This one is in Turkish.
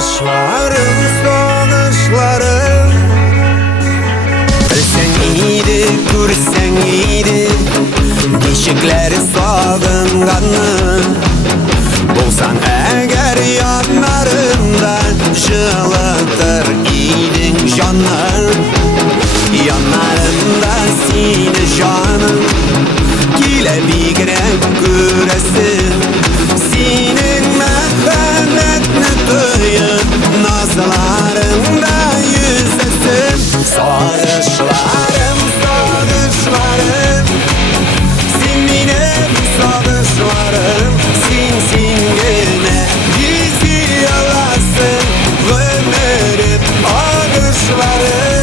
Sog'ishlarim, sog'ishlarim. Bilsang edi, ko'rsang edi, beshiklari sog'inganni. Bo'lsan agar yonlarimda, shilitir eding jonim. Yonlarimda seni jonim, kelabigrak ko'rasin. Sening marhamatni to'yib, nazlaringda yuzasin. Sog'ishlarim, sog'ishlarim, sen mening sog'ishlarim. Sen singina bizi olasin, g'o'mirim og'ishlarim.